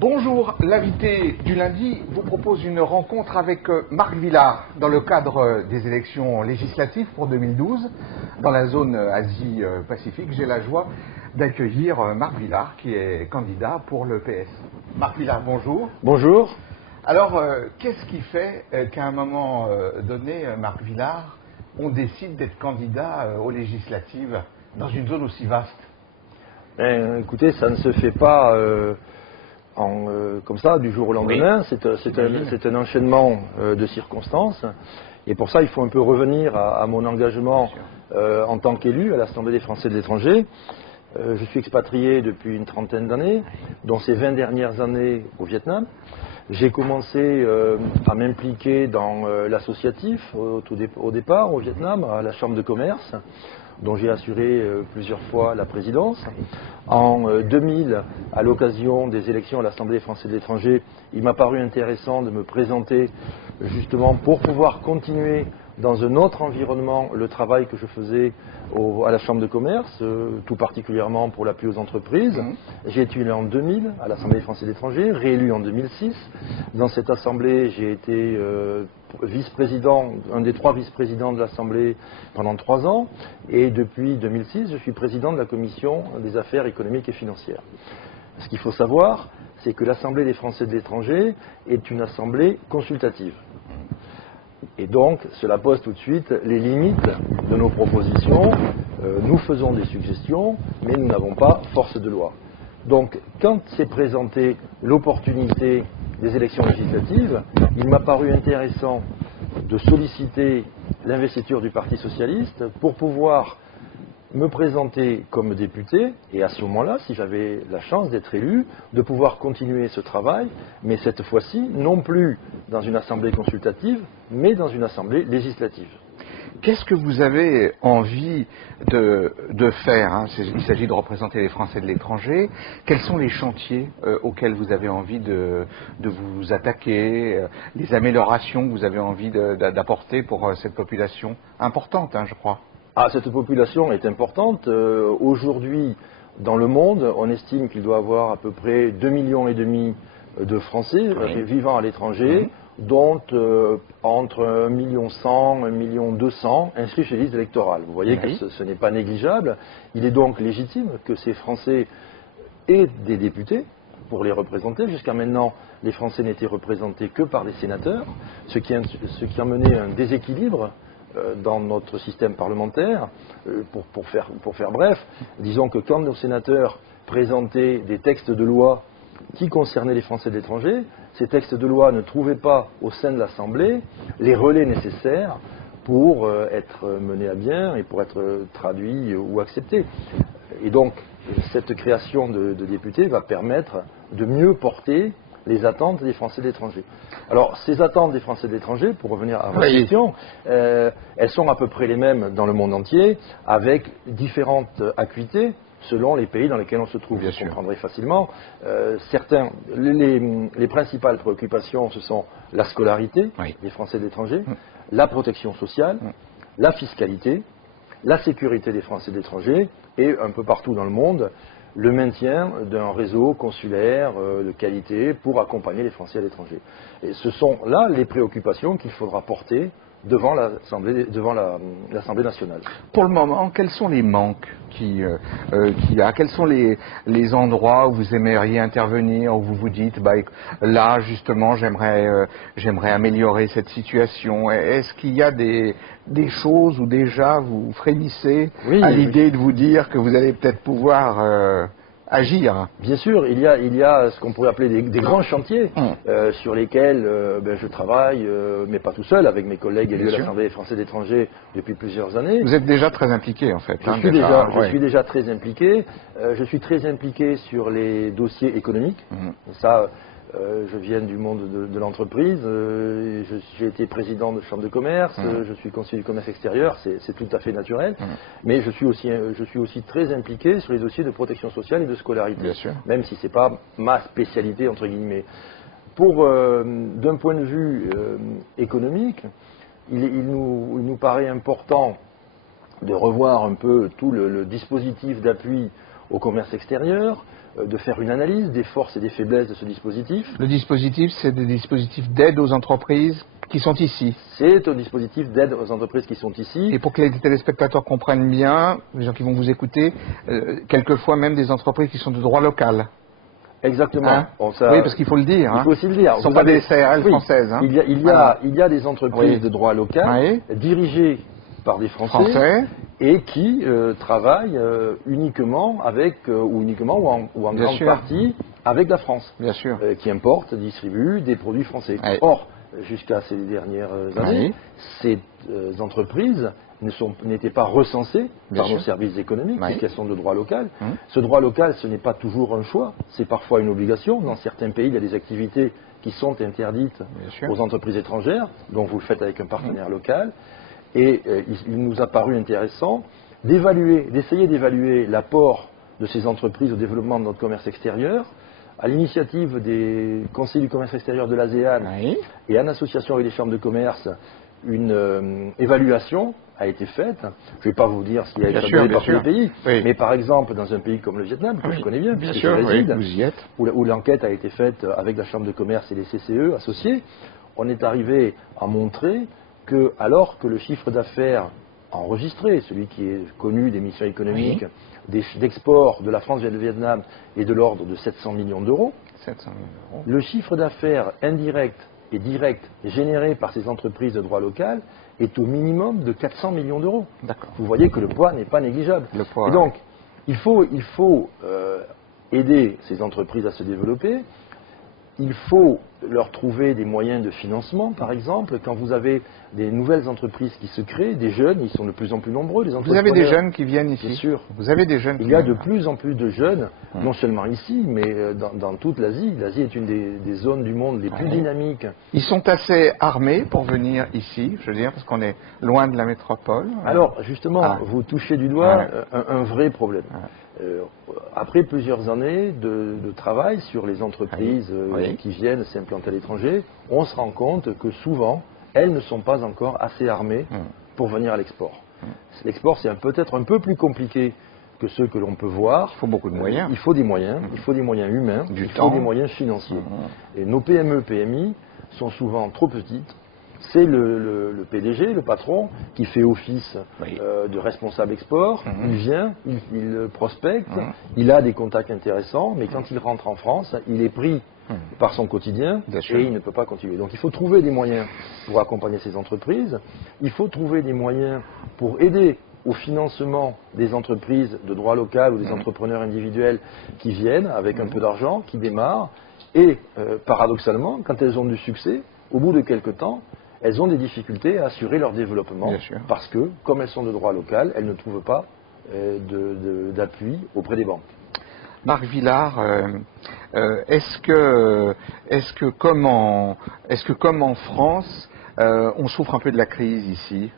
Bonjour, l'invité du lundi vous propose une rencontre avec Marc Villard dans le cadre des élections législatives pour 2012 dans la zone Asie-Pacifique. J'ai la joie d'accueillir Marc Villard qui est candidat pour le PS. Marc Villard, bonjour. Bonjour. Alors, qu'est-ce qui fait qu'à un moment donné, Marc Villard, on décide d'être candidat aux législatives dans une zone aussi vaste? Écoutez, ça ne se fait pas comme ça, du jour au lendemain. Oui. C'est un enchaînement de circonstances. Et pour ça, il faut un peu revenir à mon engagement en tant qu'élu à l'Assemblée des Français de l'étranger. Je suis expatrié depuis une trentaine d'années, dont ces 20 dernières années au Vietnam. J'ai commencé à m'impliquer dans l'associatif au départ au Vietnam, à la Chambre de commerce, dont j'ai assuré plusieurs fois la présidence. En 2000, à l'occasion des élections à l'Assemblée des Français de l'étranger, il m'a paru intéressant de me présenter justement pour pouvoir continuer dans un autre environnement le travail que je faisais à la Chambre de commerce, tout particulièrement pour l'appui aux entreprises. J'ai été élu en 2000 à l'Assemblée des Français de l'étranger, réélu en 2006. Dans cette Assemblée, j'ai été vice-président, un des 3 vice-présidents de l'Assemblée pendant 3 ans. Et depuis 2006, je suis président de la Commission des affaires économiques et financières. Ce qu'il faut savoir, c'est que l'Assemblée des Français de l'étranger est une assemblée consultative. Et donc, cela pose tout de suite les limites de nos propositions. Nous faisons des suggestions, mais nous n'avons pas force de loi. Donc, quand s'est présentée l'opportunité des élections législatives, il m'a paru intéressant de solliciter l'investiture du Parti socialiste pour pouvoir me présenter comme député, et à ce moment-là, si j'avais la chance d'être élu, de pouvoir continuer ce travail, mais cette fois-ci, non plus dans une assemblée consultative, mais dans une assemblée législative. Qu'est-ce que vous avez envie de faire Il s'agit de représenter les Français de l'étranger. Quels sont les chantiers auxquels vous avez envie de vous attaquer, les améliorations que vous avez envie d'apporter pour cette population importante, je crois? Cette population est importante. Aujourd'hui, dans le monde, on estime qu'il doit y avoir à peu près 2,5 millions de Français vivant à l'étranger, dont entre 1,1 million, 1,2 million inscrits chez les listes électorales. Vous voyez que ce n'est pas négligeable. Il est donc légitime que ces Français aient des députés pour les représenter. Jusqu'à maintenant, les Français n'étaient représentés que par les sénateurs, ce qui a mené un déséquilibre dans notre système parlementaire. Pour faire bref, disons que quand nos sénateurs présentaient des textes de loi qui concernaient les Français de l'étranger, ces textes de loi ne trouvaient pas au sein de l'Assemblée les relais nécessaires pour être menés à bien et pour être traduits ou acceptés. Et donc, cette création de députés va permettre de mieux porter les attentes des Français de l'étranger. Alors, ces attentes des Français de l'étranger, pour revenir à votre question, elles sont à peu près les mêmes dans le monde entier, avec différentes acuités selon les pays dans lesquels on se trouve. Vous comprendrez facilement. Les principales préoccupations, ce sont la scolarité des Français de l'étranger, la protection sociale, la fiscalité, la sécurité des Français de l'étranger et, un peu partout dans le monde, le maintien d'un réseau consulaire de qualité pour accompagner les Français à l'étranger. Et ce sont là les préoccupations qu'il faudra porter devant l'Assemblée nationale. Pour le moment, quels sont les manques qu'il y a? Quels sont les endroits où vous aimeriez intervenir, où vous vous dites, là, justement, j'aimerais améliorer cette situation? Est-ce qu'il y a des choses où déjà vous frémissez à l'idée de vous dire que vous allez peut-être pouvoir agir? Bien sûr, il y a ce qu'on pourrait appeler des grands chantiers sur lesquels je travaille, mais pas tout seul, avec mes collègues élus à l'Assemblée des Français de l'étranger depuis plusieurs années. Vous êtes déjà très impliqué, en fait. Je suis déjà très impliqué. Je suis très impliqué sur les dossiers économiques. Ça, je viens du monde de l'entreprise, j'ai été président de chambre de commerce, je suis conseiller du commerce extérieur, c'est tout à fait naturel, mais je suis aussi très impliqué sur les dossiers de protection sociale et de scolarité, même si ce n'est pas ma spécialité, entre guillemets. D'un point de vue économique, il nous paraît important de revoir un peu tout le dispositif d'appui au commerce extérieur, de faire une analyse des forces et des faiblesses de ce dispositif. Le dispositif, c'est des dispositifs d'aide aux entreprises qui sont ici. C'est un dispositif d'aide aux entreprises qui sont ici. Et pour que les téléspectateurs comprennent bien, les gens qui vont vous écouter, quelquefois même des entreprises qui sont de droit local. Exactement. Hein? Bon, ça, oui, parce qu'il faut le dire. Il faut aussi le dire. Ce ne sont pas des CRL françaises. Hein? Il y a des entreprises de droit local dirigées par des Français. Et qui travaillent uniquement avec, ou en grande partie avec la France. Bien sûr. Qui importe, distribue des produits français. Or, jusqu'à ces dernières années, ces entreprises n'étaient pas recensées par nos services économiques, puisqu'elles sont de droit local. Ce droit local, ce n'est pas toujours un choix, c'est parfois une obligation. Dans certains pays, il y a des activités qui sont interdites aux entreprises étrangères, donc vous le faites avec un partenaire local. Et il nous a paru intéressant d'essayer d'évaluer l'apport de ces entreprises au développement de notre commerce extérieur, à l'initiative des conseils du commerce extérieur de l'ASEAN et en association avec les chambres de commerce. Une évaluation a été faite. Je ne vais pas vous dire ce qui a été fait par tous les pays, mais par exemple dans un pays comme le Vietnam, que je connais bien, puisque je réside, vous y êtes. où l'enquête a été faite avec la chambre de commerce et les CCE associés, on est arrivé à montrer que, alors que le chiffre d'affaires enregistré, celui qui est connu des missions économiques, d'export de la France vers le Vietnam est de l'ordre de 700 millions d'euros, le chiffre d'affaires indirect et direct généré par ces entreprises de droit local est au minimum de 400 millions d'euros. Vous voyez que le poids n'est pas négligeable. Et donc, il faut aider ces entreprises à se développer. Il faut leur trouver des moyens de financement, par exemple. Quand vous avez des nouvelles entreprises qui se créent, des jeunes, ils sont de plus en plus nombreux. Vous avez des jeunes qui viennent ici? Bien sûr. Vous avez des jeunes qui Il y a de plus en plus de jeunes, non seulement ici, mais dans toute l'Asie. L'Asie est une des zones du monde les plus dynamiques. Ils sont assez armés pour venir ici, je veux dire, parce qu'on est loin de la métropole. Alors, justement, vous touchez du doigt un vrai problème. Après plusieurs années de travail sur les entreprises qui viennent s'implanter à l'étranger, on se rend compte que souvent, elles ne sont pas encore assez armées pour venir à l'export. L'export, c'est peut-être un peu plus compliqué que ceux que l'on peut voir. Il faut beaucoup de moyens. Il faut des moyens, il faut des moyens humains, faut des moyens financiers. Et nos PME, PMI sont souvent trop petites. C'est le PDG, le patron, qui fait office de responsable export. Il vient, il prospecte, il a des contacts intéressants, mais quand il rentre en France, il est pris par son quotidien et il ne peut pas continuer. Donc il faut trouver des moyens pour accompagner ces entreprises. Il faut trouver des moyens pour aider au financement des entreprises de droit local ou des entrepreneurs individuels qui viennent avec un peu d'argent, qui démarrent. Et paradoxalement, quand elles ont du succès, au bout de quelques temps, elles ont des difficultés à assurer leur développement parce que, comme elles sont de droit local, elles ne trouvent pas d'appui auprès des banques. Marc Villard, est-ce que comme en France, on souffre un peu de la crise ici?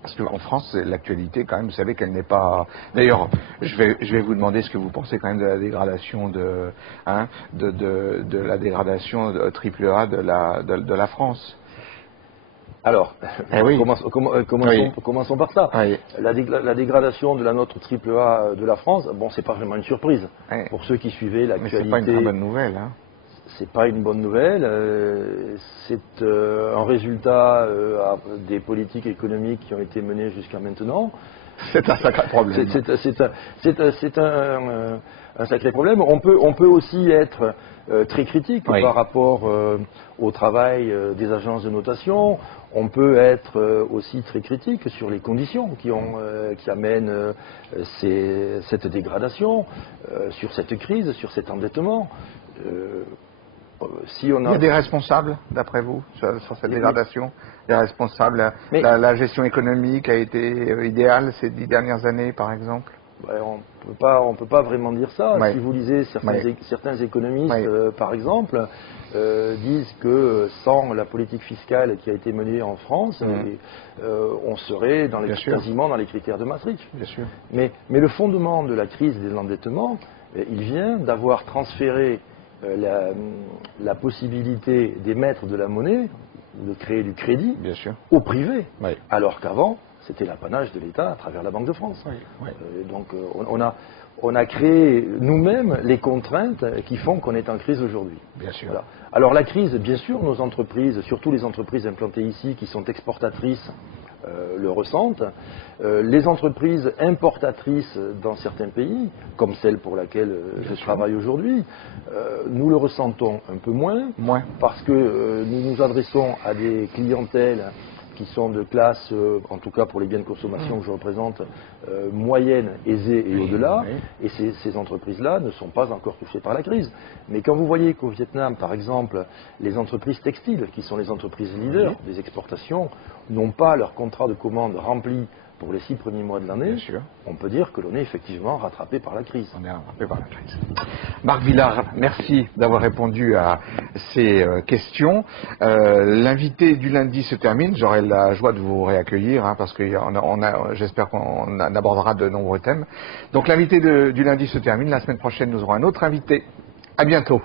Parce qu'en France, l'actualité, quand même, vous savez qu'elle n'est pas... D'ailleurs, je vais vous demander ce que vous pensez quand même de la dégradation de la dégradation AAA de la France. Alors, commençons par ça. La dégradation de la note AAA de la France, bon, c'est pas vraiment une surprise pour ceux qui suivaient l'actualité. Mais c'est pas une très bonne nouvelle, hein. C'est pas une bonne nouvelle. C'est un résultat des politiques économiques qui ont été menées jusqu'à maintenant. C'est un sacré problème. C'est un sacré problème. On peut aussi être très critique par rapport au travail des agences de notation. On peut être aussi très critique sur les conditions qui amènent cette dégradation, sur cette crise, sur cet endettement. Il y a des responsables, d'après vous, sur cette dégradation? Des responsables. La gestion économique a été idéale ces 10 dernières années, par exemple? On ne peut pas vraiment dire ça. Si vous lisez certains économistes, par exemple, disent que sans la politique fiscale qui a été menée en France, on serait quasiment dans les critères de Maastricht. Bien sûr. Mais le fondement de la crise de l'endettement, il vient d'avoir transféré la possibilité d'émettre de la monnaie, de créer du crédit, au privé, alors qu'avant, c'était l'apanage de l'État à travers la Banque de France. Oui, oui. Donc on a créé nous-mêmes les contraintes qui font qu'on est en crise aujourd'hui. Bien sûr. Voilà. Alors la crise, bien sûr, nos entreprises, surtout les entreprises implantées ici qui sont exportatrices, le ressentent. Les entreprises importatrices dans certains pays, comme celle pour laquelle je travaille aujourd'hui, nous le ressentons un peu moins, parce que nous nous adressons à des clientèles qui sont de classe, en tout cas pour les biens de consommation que je représente, moyenne, aisée et au-delà, et ces entreprises-là ne sont pas encore touchées par la crise. Mais quand vous voyez qu'au Vietnam, par exemple, les entreprises textiles, qui sont les entreprises leaders des exportations, n'ont pas leur contrat de commande rempli pour les 6 premiers mois de l'année, on peut dire que l'on est effectivement rattrapé par la crise. On est rattrapé par la crise. Marc Villard, merci d'avoir répondu à ces questions. L'invité du lundi se termine. J'aurai la joie de vous réaccueillir parce que j'espère qu'on abordera de nombreux thèmes. Donc l'invité du lundi se termine. La semaine prochaine, nous aurons un autre invité. À bientôt.